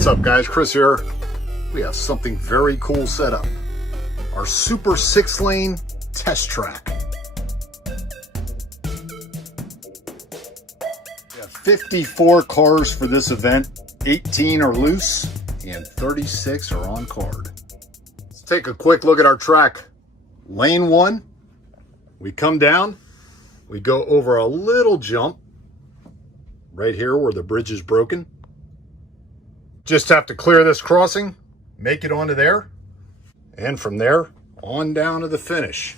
What's up guys, Chris here. We have something very cool set up. Our super 6-lane test track. We have 54 cars for this event. 18 are loose and 36 are on card. Let's take a quick look at our track. Lane 1, we come down, we go over a little jump right here where the bridge is broken. Just have to clear this crossing, make it onto there, and from there on down to the finish.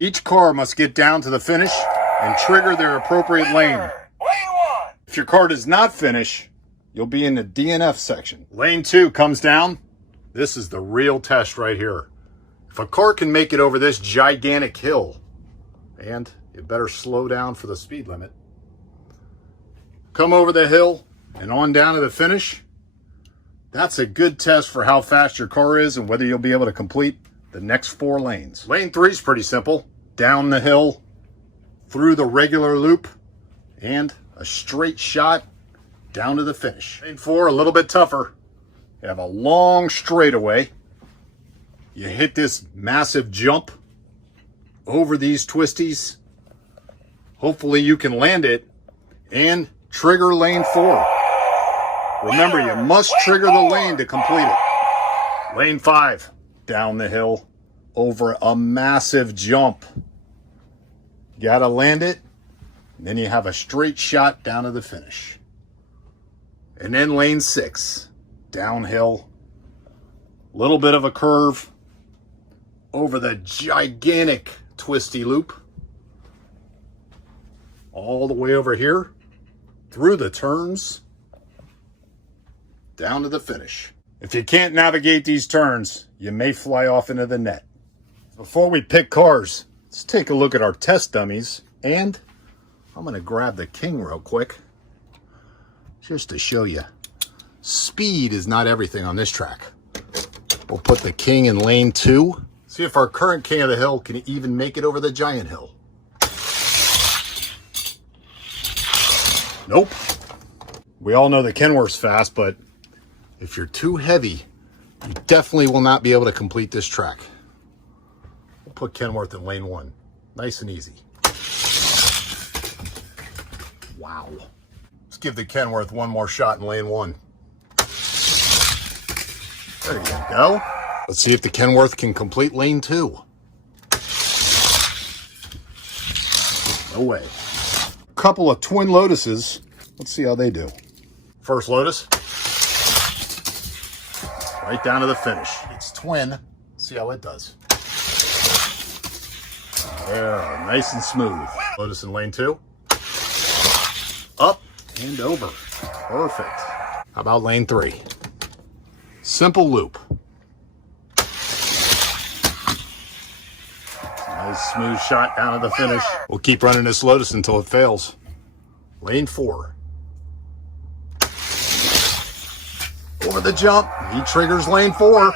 Each car must get down to the finish and trigger their appropriate lane. Lane 1. If your car does not finish, you'll be in the DNF section. Lane 2 comes down. This is the real test right here. If a car can make it over this gigantic hill, and you better slow down for the speed limit, come over the hill and on down to the finish, that's a good test for how fast your car is and whether you'll be able to complete the next 4 lanes. Lane 3 is pretty simple. Down the hill, through the regular loop, and a straight shot down to the finish. Lane 4, a little bit tougher. You have a long straightaway. You hit this massive jump over these twisties. Hopefully you can land it and trigger lane 4. Remember, you must trigger the lane to complete it. Lane 5, down the hill, over a massive jump. You gotta land it, and then you have a straight shot down to the finish. And then lane 6, downhill, little bit of a curve, over the gigantic twisty loop, all the way over here, through the turns, down to the finish. If you can't navigate these turns, you may fly off into the net. Before we pick cars, let's take a look at our test dummies, and I'm gonna grab the King real quick, just to show you. Speed is not everything on this track. We'll put the King in lane 2. See if our current King of the Hill can even make it over the giant hill. Nope. We all know the Kenworth's fast, but if you're too heavy, you definitely will not be able to complete this track. We'll put Kenworth in lane 1. Nice and easy. Wow. Let's give the Kenworth one more shot in lane 1. There you go. Let's see if the Kenworth can complete lane 2. No way. Couple of twin Lotuses. Let's see how they do. First Lotus. Right down to the finish. It's twin. See how it does. There, nice and smooth. Lotus in lane 2. Up and over. Perfect. How about lane 3? Simple loop. Nice smooth shot down to the finish. We'll keep running this Lotus until it fails. Lane 4. Over the jump, he triggers lane 4. Lane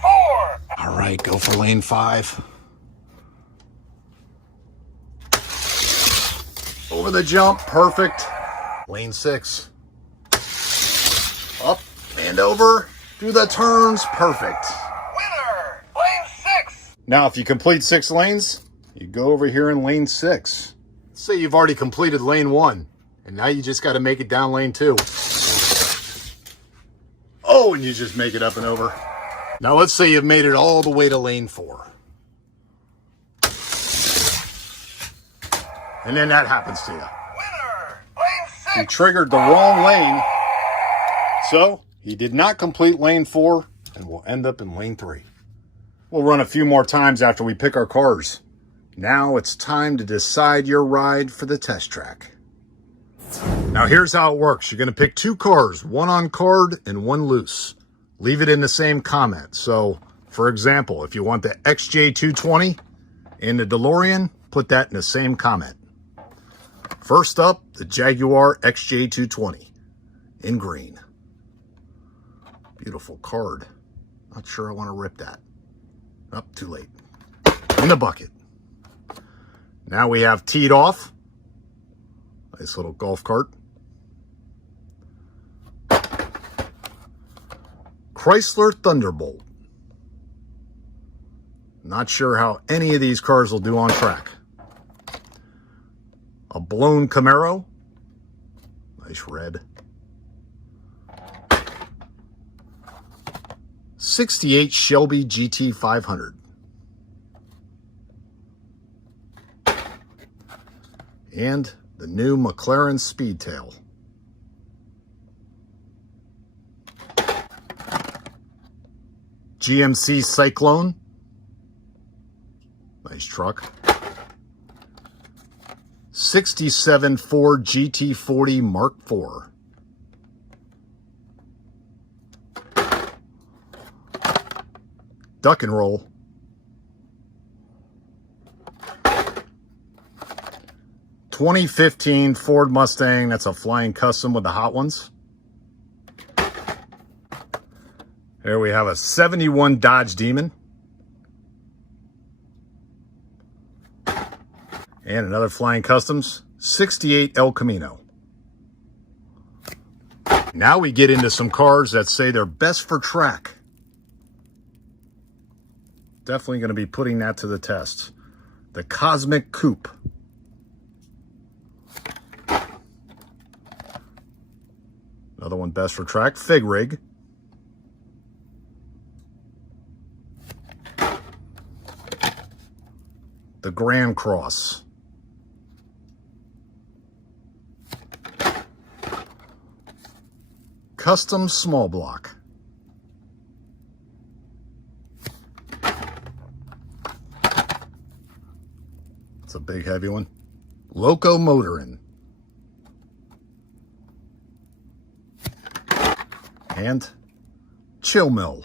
4. All right, go for lane 5. Over the jump, perfect. Lane 6. Up and over. Through the turns, perfect. Winner, lane 6. Now, if you complete 6 lanes, you go over here in lane 6. Let's say you've already completed lane 1, and now you just got to make it down lane 2. Oh, and you just make it up and over. Now, let's say you've made it all the way to lane 4. And then that happens to you. Winner, lane 6. He triggered the wrong lane, so he did not complete lane 4 and will end up in lane 3. We'll run a few more times after we pick our cars. Now it's time to decide your ride for the test track. Now here's how it works. You're going to pick 2 cars, one on card and one loose. Leave it in the same comment. So, for example, if you want the XJ220 and the DeLorean, put that in the same comment. First up, the Jaguar XJ220 in green. Beautiful card. Not sure I want to rip that. Oh, too late. In the bucket. Now we have teed off. Nice little golf cart. Chrysler Thunderbolt. Not sure how any of these cars will do on track. A blown Camaro. Nice red. 68 Shelby GT500. And the new McLaren Speedtail. GMC Cyclone. Nice truck. 67 Ford GT40 Mark IV. Duck and roll. (2015) Ford Mustang. That's a flying custom with the hot ones. There we have a 71 Dodge Demon. And another flying customs, 68 El Camino. Now we get into some cars that say they're best for track. Definitely going to be putting that to the test. The Cosmic Coupe. Another one best for track, Fig Rig. The Grand Cross. Custom Small Block. It's a big heavy one. Loco Motorin. And Chill Mill.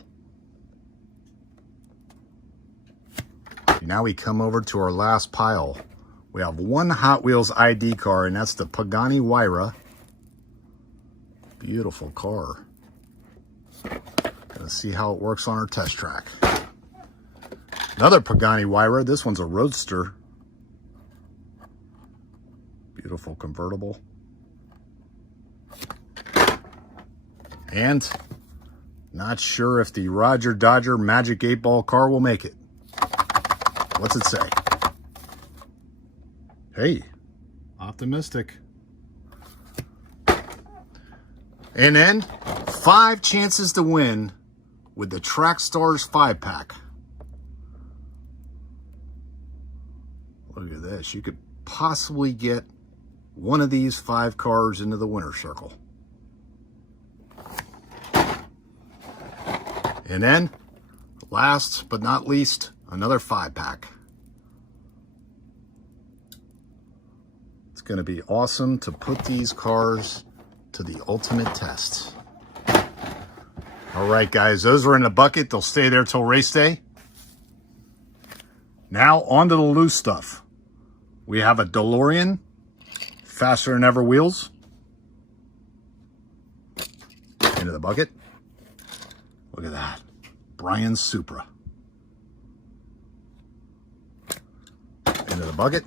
Now we come over to our last pile. We have one Hot Wheels ID car, and that's the Pagani Huayra. Beautiful car. Gonna see how it works on our test track. Another Pagani Huayra. This one's a roadster. Beautiful convertible. And not sure if the Roger Dodger Magic 8-Ball car will make it. What's it say? Hey, optimistic. And then 5 chances to win with the Track Stars 5-pack. Look at this. You could possibly get one of these 5 cars into the winner's circle. And then, last but not least, another 5-pack. It's going to be awesome to put these cars to the ultimate test. All right, guys, those are in the bucket. They'll stay there till race day. Now, on to the loose stuff. We have a DeLorean, faster than ever wheels. Into the bucket. Look at that. Brian Supra. Into the bucket.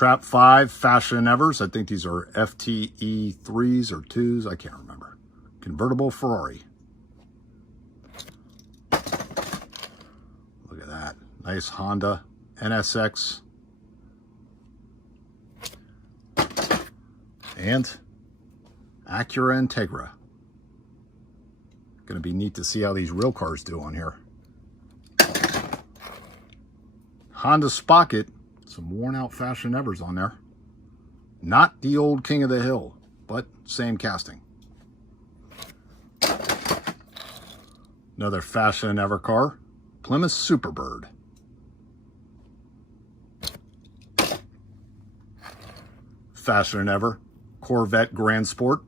Trap 5 Fashion and Evers. I think these are FTE 3s or 2s. I can't remember. Convertible Ferrari. Look at that. Nice Honda NSX. And Acura Integra. Gonna be neat to see how these real cars do on here. Honda Spocket. Some worn out Fashion Evers on there. Not the old King of the Hill, but same casting. Another Fashion Ever car. Plymouth Superbird. Fashion Ever. Corvette Grand Sport.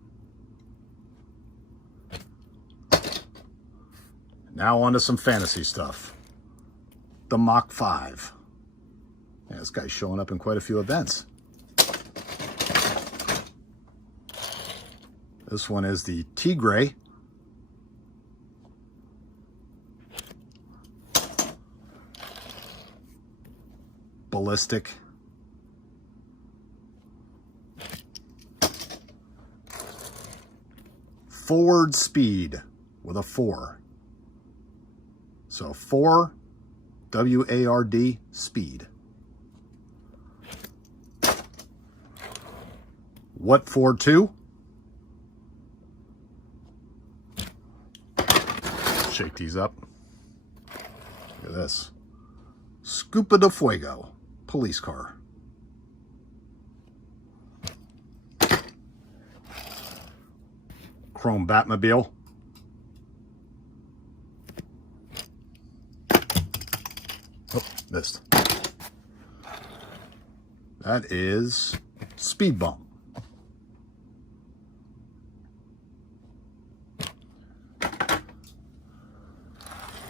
Now on to some fantasy stuff. The Mach 5. Yeah, this guy's showing up in quite a few events. This one is the Tigre. Ballistic. Forward Speed with a 4. So 4, W-A-R-D, Speed. What for 2? Shake these up. Look at this. Scupa de Fuego, police car. Chrome Batmobile. Oh, missed. That is Speed Bump.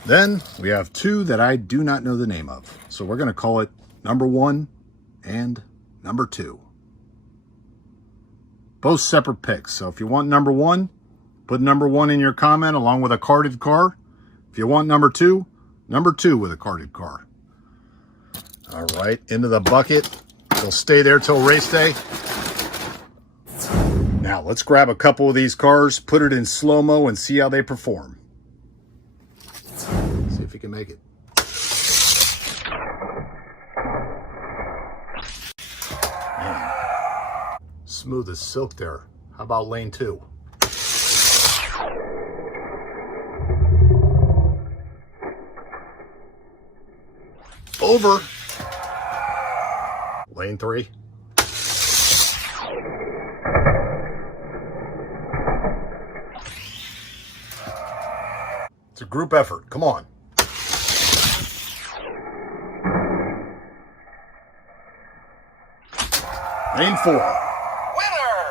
Then we have 2 that I do not know the name of. So we're going to call it number 1 and number 2. Both separate picks. So if you want number 1, put number 1 in your comment along with a carded car. If you want number 2, number 2 with a carded car. All right, into the bucket. They'll stay there till race day. Now let's grab a couple of these cars, put it in slow-mo and see how they perform. See if you can make it. Man, smooth as silk there. How about lane 2? Over. Lane 3. It's a group effort. Come on. Lane 4. Winner!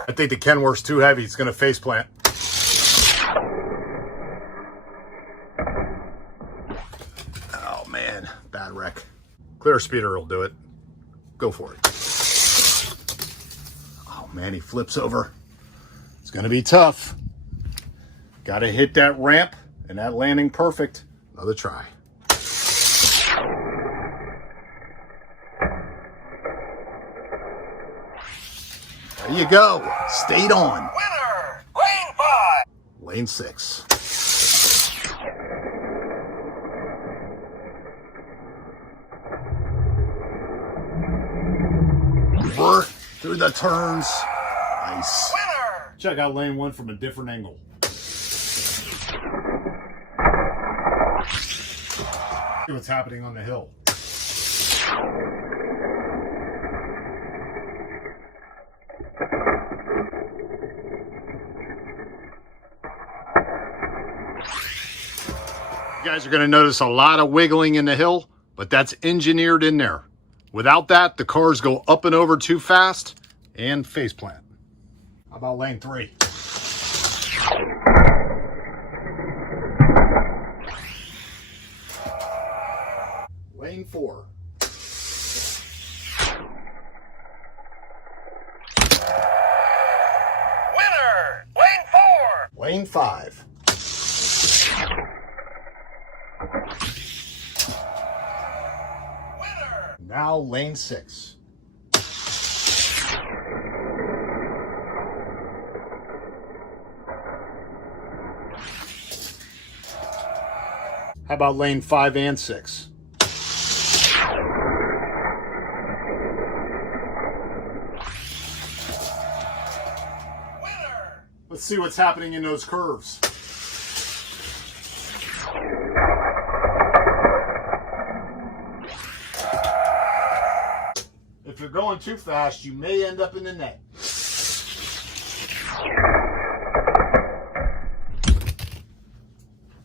I think the Kenworth's too heavy. It's going to face plant. Oh, man. Bad wreck. Clear speeder will do it. Go for it. Oh, man. He flips over. It's going to be tough. Got to hit that ramp and that landing perfect. Another try. There you go. Stayed on. Winner! Lane 5! Lane 6. Over through the turns. Nice. Winner! Check out lane 1 from a different angle. See what's happening on the hill. You guys are going to notice a lot of wiggling in the hill, but that's engineered in there. Without that, the cars go up and over too fast and face plant. How about lane 3? Lane 4. Winner! Lane 4! Lane 5. Winner! Now lane 6. How about lane 5 and 6? Winner! Let's see what's happening in those curves. If you're going too fast, you may end up in the net.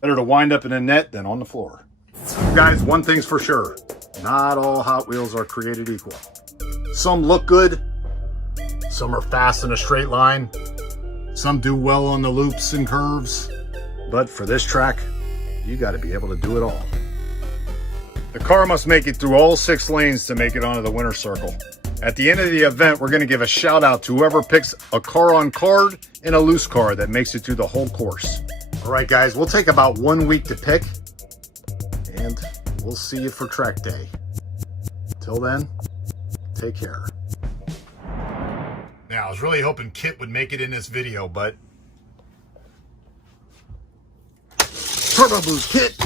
Better to wind up in a net than on the floor. Guys, one thing's for sure. Not all Hot Wheels are created equal. Some look good. Some are fast in a straight line. Some do well on the loops and curves. But for this track, you got to be able to do it all. The car must make it through all 6 lanes to make it onto the winner's circle. At the end of the event, we're going to give a shout out to whoever picks a car on card and a loose car that makes it through the whole course. All right, guys, we'll take about 1 week to pick, and we'll see you for track day. Till then, take care. Now, I was really hoping Kit would make it in this video, but... Turbo Boost, Kit!